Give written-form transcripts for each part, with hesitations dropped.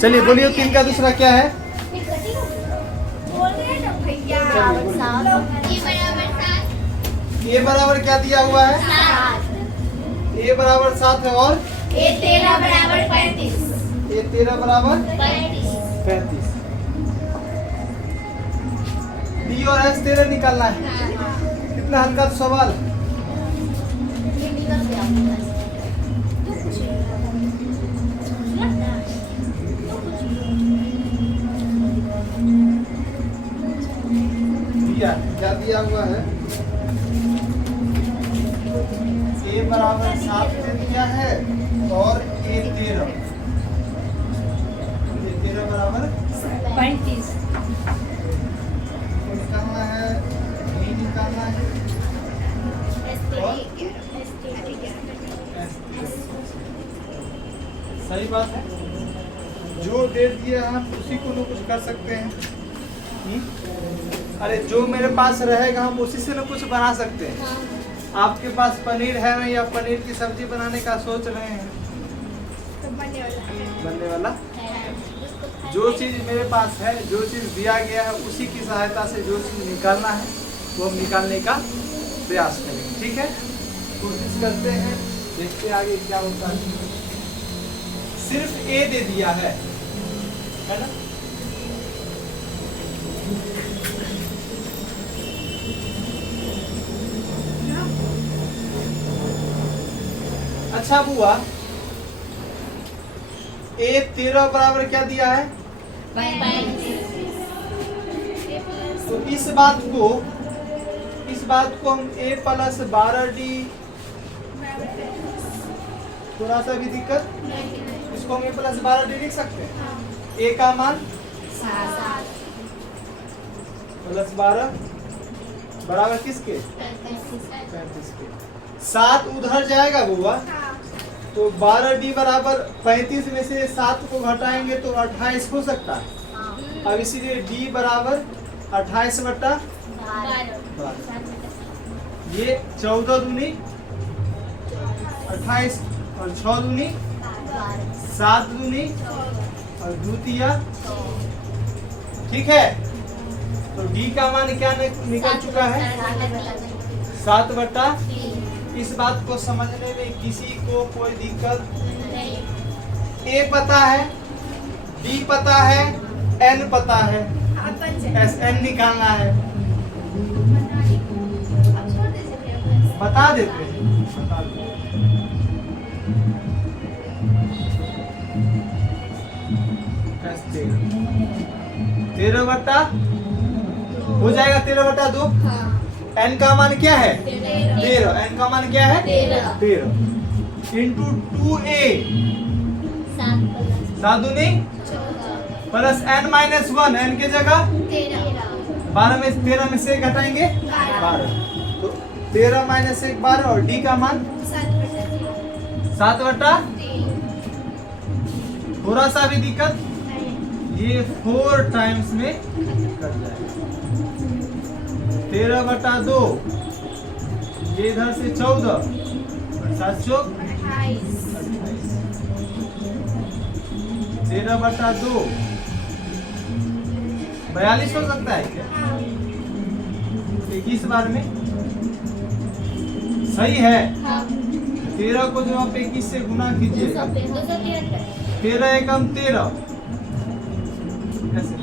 चलिए बोलिए 3 का दूसरा क्या है? ए बराबर क्या दिया हुआ है? ए बराबर 7 है और ए 13 बराबर 35। ए 13 बराबर 35। डी और एस 13 निकालना है। कितना हल्का सवाल। क्या दिया हुआ है? ए बराबर 7 दे दिया है और ए 13 बराबर 35। निकालना है, बी निकालना है और सही बात है। जो दे दिया हम उसी को ना कुछ कर सकते हैं। अरे जो मेरे पास रहेगा हम उसी से ना कुछ बना सकते हैं। आपके पास पनीर है ना, या पनीर की सब्जी बनाने का सोच रहे हैं? बनने वाला जो चीज मेरे पास है, जो चीज दिया गया है, उसी की सहायता से जो चीज निकालना है वो हम निकालने का प्रयास करेंगे। ठीक है, कोशिश करते हैं, देखते हैं आगे क्या होता है। सिर्फ ए दे दिया है ना? अच्छा बुआ, ए 13 बराबर क्या दिया है? 35। तो इस बात को हम a प्लस 12d, थोड़ा सा भी दिक्कत, इसको हम a प्लस 12d लिख सकते हैं। a का मान 7 प्लस 12 बराबर किसके? 35 के। 7 उधर जाएगा बुआ, तो 12d बराबर 35 में से 7 को घटाएंगे तो 28 हो सकता है। अब इसीलिए d बराबर 28 बट्टा 12। ये 14 दूनी 28 और 6 दूनी 7 दूनी और द्वितीय। ठीक है, तो d का मान क्या निकल चुका है? 7 बट्टा। इस बात को समझने में किसी को कोई दिक्कत? a पता है, d पता है, n पता है, n निकालना है। बता देते हैं, बता देते हैं। 13 बट्टा हो जाएगा, 13 बट्टा 2। n का मान क्या है? 13। n का मान क्या है? 13 इंटू 2a 7 दूनी प्लस n माइनस 1, n के जगह 13 में से घटाएंगे 12, तो 13 माइनस 1 12 और d का मान 7 बट्टा। थोड़ा सा भी दिक्कत, ये 4 टाइम्स में कट जाएगा। 13 बटा 2, ये इधर से 14, 7 चौक 28। 13 बटा 2 42 हो सकता है क्या? 21 बार में सही है। 13 को जो आप 21 से गुना कीजिए, 13 एकम 13, ऐसे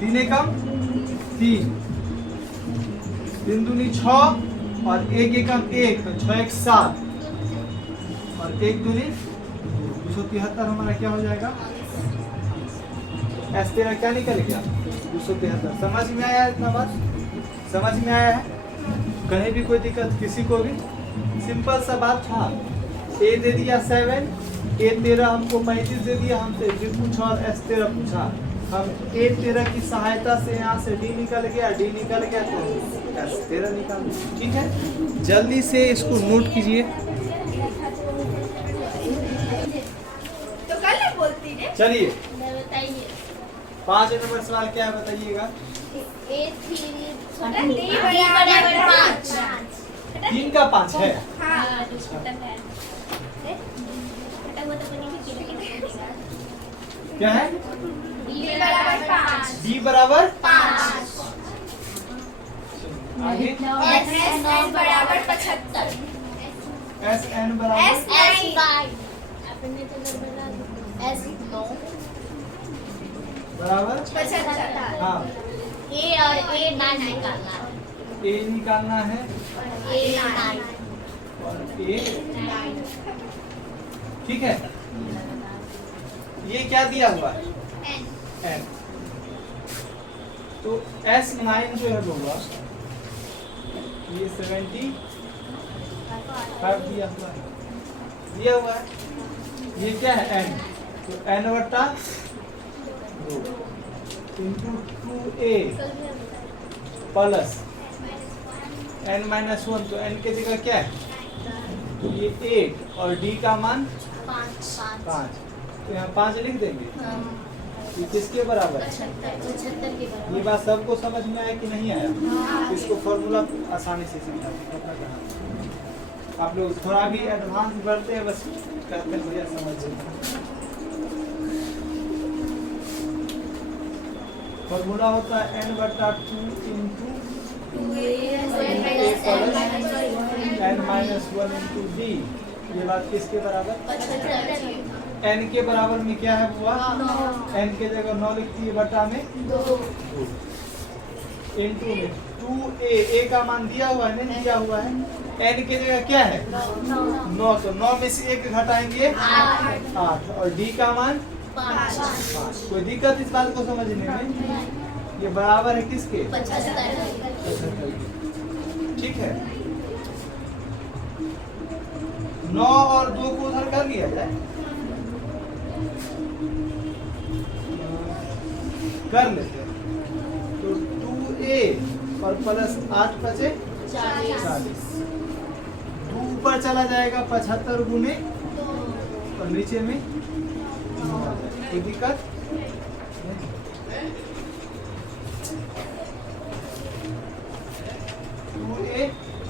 3 एकम 3, 3 दूनी 6 और 1 एकम 1, तो 6 1 7 और 1 दूनी 273 हमारा क्या हो जाएगा? S13 क्या निकल गया? 273। समझ में आया? इतना बात समझ में आया है? कहीं भी कोई दिक्कत किसी को भी? सिंपल सा बात था। ए दे दिया 7, ए 13 हमको 35 दे दिया, हमसे डी पूछा और S13 पूछा। हम ए 13 की सहायता से यहाँ से डी निकल गया, डी निकल गया तो S13 निकाल। ठीक है, जल्दी से इसको नोट कीजिए। तो कल बोलती है। चलिए बताइए 5 नंबर सवाल क्या है बताइएगा? 3 3 का 5 है। क्या है? D बराबर 5। D बराबर 5। आगे SN बराबर 75। SN बराबर बराबर 75। हाँ ए और ए ना निकालना है। A निकालना है ए 9 और A, ठीक है। ये क्या दिया हुआ है? N। तो S9 जो है होगा ये 75 दिया हुआ है। ये क्या है? N। तो N बटा 2 इंटू 2A प्लस N-1। तो N की जगह क्या है? ये 8 और D का मान 5। तो यहाँ 5 लिख देंगे। ये किसके बराबर है? 75 के बराबर। ये बात सबको समझ में आया कि नहीं आया? इसको फॉर्मूला आसानी से समझा आप लोग थोड़ा भी एडवांस बढ़ते हैं, बस कहते हैं भैया समझ फॉर्मूला होता है N बटा 2 into A plus N-1 into D। ये बात किसके बराबर? N के बराबर में क्या है हुआ? N के जगह 9 लिखती है, बटा में 2 इंटू में 2A। A का मान दिया हुआ है, नहीं दिया हुआ है? N के जगह क्या है? 9। तो 9 में से 1 घटाएंगे 8 और D का मान 5। कोई दिक्कत इस बात को समझने में? ये बराबर है किसके? 75 के। ठीक है। 9 और 2 को उधर कर लिया जाए, कर लेते हैं। तो 2A और प्लस 8 बचे 40। 2 ऊपर चला जाएगा 75 गुने और नीचे में 9 आ जाएगा। कोई दिक्कत?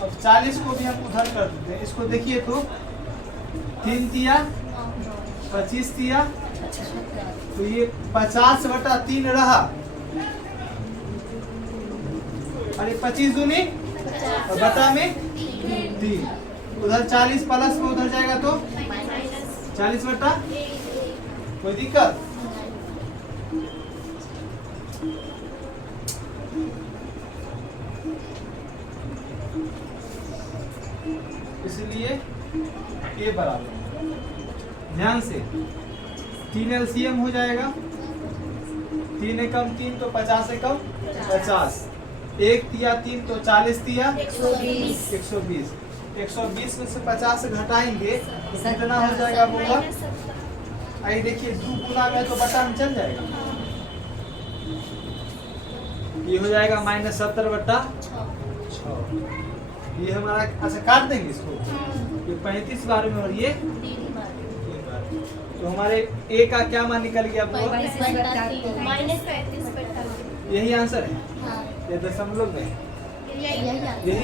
अब 40 को भी हम उधर कर देते हैं। इसको देखिए तो 3 दिया 25 दिया, तो ये 50 बटा 3 रहा। अरे 25 दूनी और बटा में 3। उधर 40 प्लस में उधर जाएगा तो 40 बटा। कोई दिक्कत? इसलिए A बराबर, ध्यान से 3 LCM हो जाएगा। 3 एकम 3 तो 50 एकम 50। 1 दिया 3 तो 40 दिया 120। 120 में से 50 घटाएंगे तो कितना हो जाएगा बोला? आइए देखिए 2 गुना में तो बटा में चल जाएगा। ये हो जाएगा -70 बटा 6। ये हमारा, अच्छा काट देंगे इसको। ये 35 बार में और ये 3 बार। तो हमारे A का क्या मान निकल गया? यही आंसर है या दशमलव में? यही है।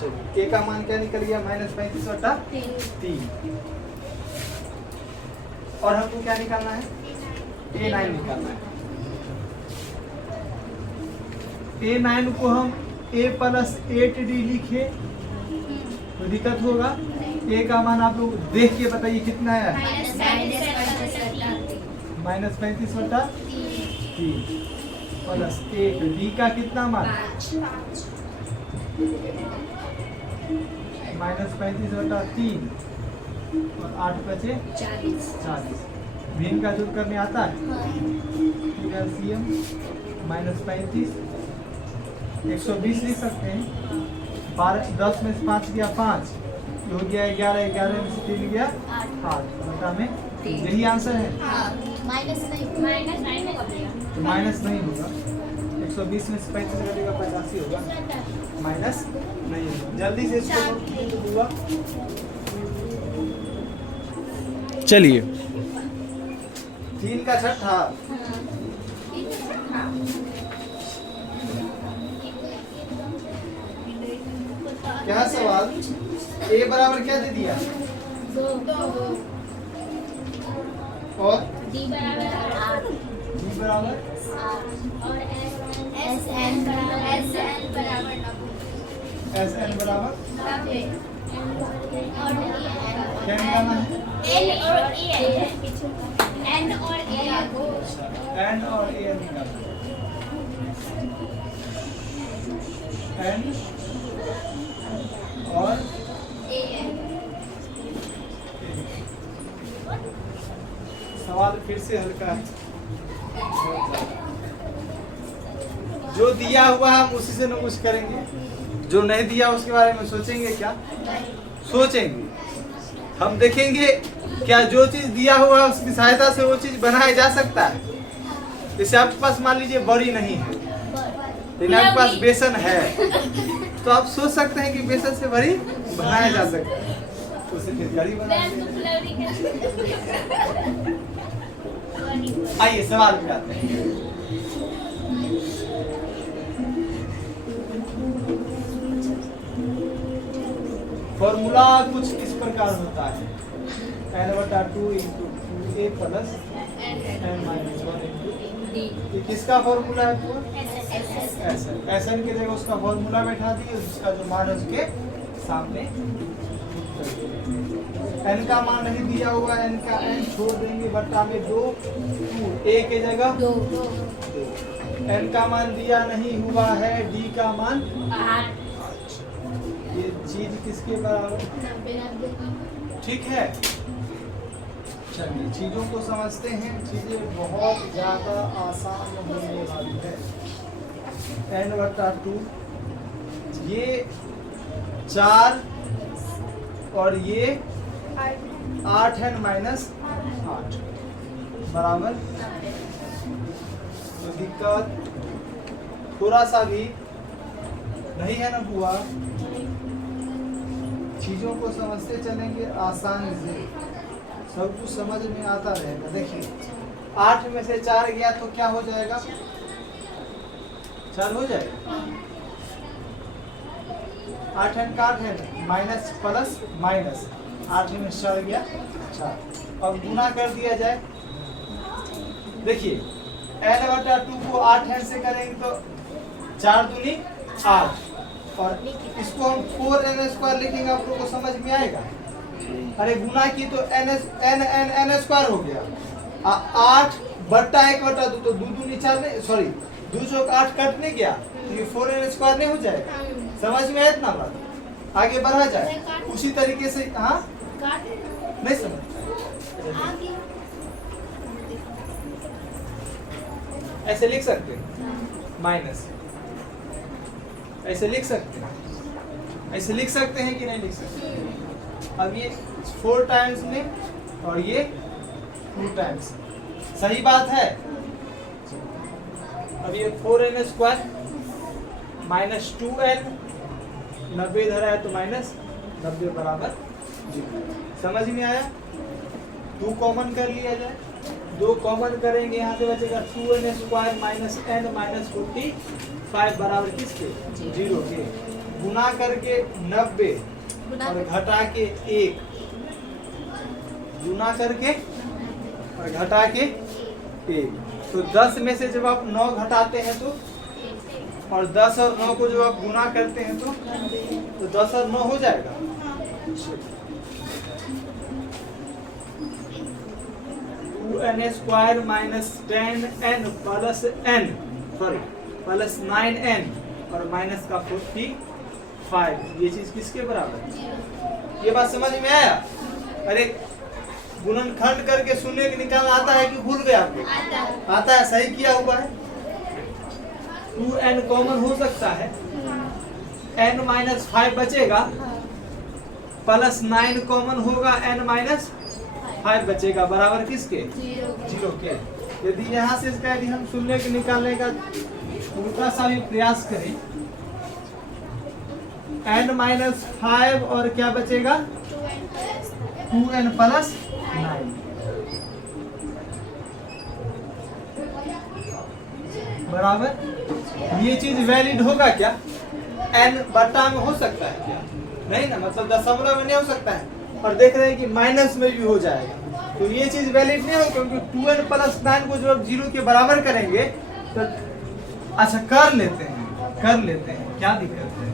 चलिए A का मान क्या निकल गया? -35 बटा 3। और हमको क्या निकालना है? A9 निकालना है। A9 को हम A प्लस 8D लिखे तो दिक्कत होगा? A का मान आप लोग देख के बताइए कितना है? -35 बटा 3 प्लस 8। D का कितना मान? -35 बटा 3 और 8 बचे 40। भिन्न का जोड़ करने आता है? LCM -35 120 लिख सकते हैं। 10 में से 5 गया 5, ये हो गया 11। 11 में से 3 गया 8 बटा में 3। यही आंसर है। तो माइनस नहीं होगा। 120 में से 35 कटेगा 85 होगा, माइनस नहीं होगा। जल्दी से इसको हुआ। चलिए 3 का छठा। क्या सवाल? A बराबर क्या दे दिया? और डी बराबर आर डी बराबर और एस एन बराबर 90 एस एन बराबर और क्या निकालना है? एन और ए एन और ए एन और ए निकालना है। एन और सवाल फिर से हल्का है। जो दिया हुआ है हम उसी से न कुछ करेंगे, जो नहीं दिया उसके बारे में सोचेंगे क्या? सोचेंगे। हम देखेंगे क्या जो चीज दिया हुआ है उसकी सहायता से वो चीज बनाया जा सकता है। जैसे आपके पास मान लीजिए बड़ी नहीं है लेकिन आपके पास बेसन है, तो आप सोच सकते हैं कि बेसन से बड़ी बनाया जा सकता है, तो उसे फिर बड़ी बना आइए सवाल पे आते हैं। फॉर्मूला कुछ इस प्रकार होता है n/2 × 2a plus n-1 D ये किसका फॉर्मूला है पूरा? एसएन की जगह उसका फॉर्मूला बैठा दिए, उसका जो मान है उसके सामने एन का मान नहीं दिया हुआ, एन का एन छोड़ देंगे, बट्टा में 2 ए के जगह 2। एन का मान दिया नहीं हुआ है, डी का मान 8 ये चीज किसके बराबर? ठीक है, चलिए चीजों को समझते हैं। चीजें बहुत ज्यादा आसान होने वाली है। n/2 ये 4 और ये 8n - 8 बराबर। तो दिक्कत थोड़ा सा भी नहीं है ना बुआ? चीजों को समझते चलेंगे आसान से, सब कुछ समझ में आता रहेगा। देखिए 8 में से 4 गया तो क्या हो जाएगा? 4 हो जाएगा। 8n का 8n माइनस प्लस माइनस, 8 में 4 गया 4। अब गुना कर दिया जाए। देखिए n/2 को 8n से करेंगे तो 4 दूनी 8, और इसको हम 4n² लिखेंगे, आप लोगों को समझ में आएगा। अरे गुना की तो n² हो गया, 8 बट्टा 1/2 तो 2 दूनी 4 नहीं, सॉरी 2 चौक 8 कट नहीं गया, तो ये 4n² नहीं हो जाएगा। समझ में आया इतना बात? आगे बढ़ा जाए उसी तरीके से। हाँ नहीं समझ? ऐसे लिख सकते हैं माइनस, ऐसे लिख सकते हैं, ऐसे लिख सकते हैं कि नहीं लिख सकते? अब ये 4 टाइम्स में और ये 2 टाइम्स, सही बात है। अब ये 4n² माइनस 2n, 90 इधर आया तो माइनस 90 बराबर 0। समझ में आया? 2 कॉमन कर लिया जाए, 2 कॉमन करेंगे, यहाँ से बचेगा 2n² माइनस n माइनस 45 बराबर किसके? 0 के। गुना करके 90 और घटा के 1, गुना करके और घटा के 1। तो 10 में से जब आप 9 घटाते हैं तो, और 10 और 9 को जब आप गुना करते हैं तो 10 और 9 हो जाएगा। 2n² minus 10n plus n, sorry plus 9n और माइनस का 45, ये चीज किसके बराबर? ये बात समझ में आया? अरे गुणनखंड करके शून्य के निकालना आता है कि भूल गए आपको? आता है, सही किया हुआ है। 2n कॉमन हो सकता है, n माइनस 5 बचेगा, प्लस 9 कॉमन होगा, n माइनस 5 बचेगा, बराबर किसके? 0 के। यदि यहाँ से इसका यदि हम शून्य के निकालने का उल्टा सा भी प्रयास करें, n माइनस 5 और क्या बचेगा? 2n plus 9। बराबर। ये चीज वैलिड होगा क्या? n बट्टा में हो सकता है क्या? नहीं ना, मतलब दशमलव में नहीं हो सकता है। और देख रहे हैं कि माइनस में भी हो जाएगा, तो ये चीज वैलिड नहीं हो, क्योंकि 2n प्लस 9 को जब आप 0 के बराबर करेंगे तो अच्छा कर लेते हैं, क्या दिक्कत है,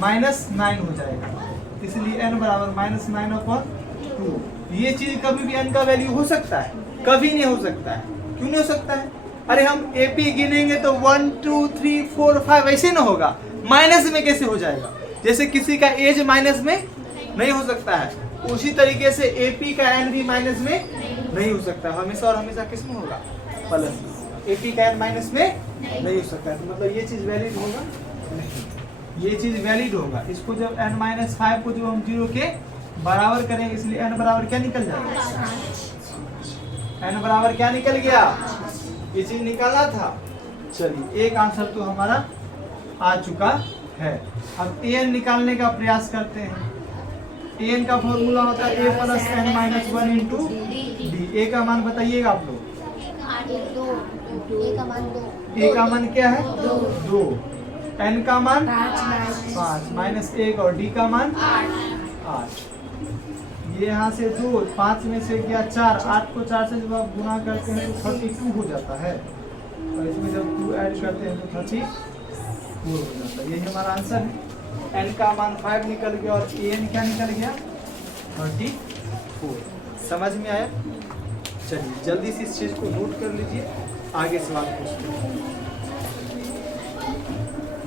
-9 हो जाएगा, इसलिए n बराबर -9/2। ये चीज कभी भी n का वैल्यू हो सकता है? कभी नहीं हो सकता है। क्यों नहीं हो सकता है? अरे हम AP गिनेंगे तो 1 2 3 4 5 ऐसे ना होगा, माइनस में कैसे हो जाएगा? जैसे किसी का एज माइनस में नहीं हो सकता है, उसी तरीके से AP का n भी माइनस में नहीं हो सकता, हमेशा और हमेशा किस में होगा? प्लस। AP का n माइनस में नहीं हो सकता है, तो मतलब ये चीज वैलिड होगा नहीं, ये चीज वैलिड होगा। इसको जब n-5 को जब हम 0 के बराबर करेंगे, इसलिए n बराबर क्या निकल जाएगा? n बराबर क्या निकल गया? ये चीज निकालना था। चलिए एक आंसर तो हमारा आ चुका है। अब an निकालने का प्रयास करते हैं। an का फॉर्मूला होता है a plus n-1 into d। a का मान बताइएगा आप लोग। a का मान क्या है? 2। n का मान 5 माइनस 1 और d का मान 8। ये यहाँ से 2, 5 में से गया 4, 8 को 4 से जब आप गुना करते हैं तो 32 हो जाता है, और इसमें जब 2 ऐड करते हैं तो 34 हो जाता है। यही हमारा आंसर है। n का मान 5 निकल गया और an क्या निकल गया? 34। समझ में आया? चलिए जल्दी से इस चीज को नोट कर लीजिए, आगे सवाल पूछते हैं।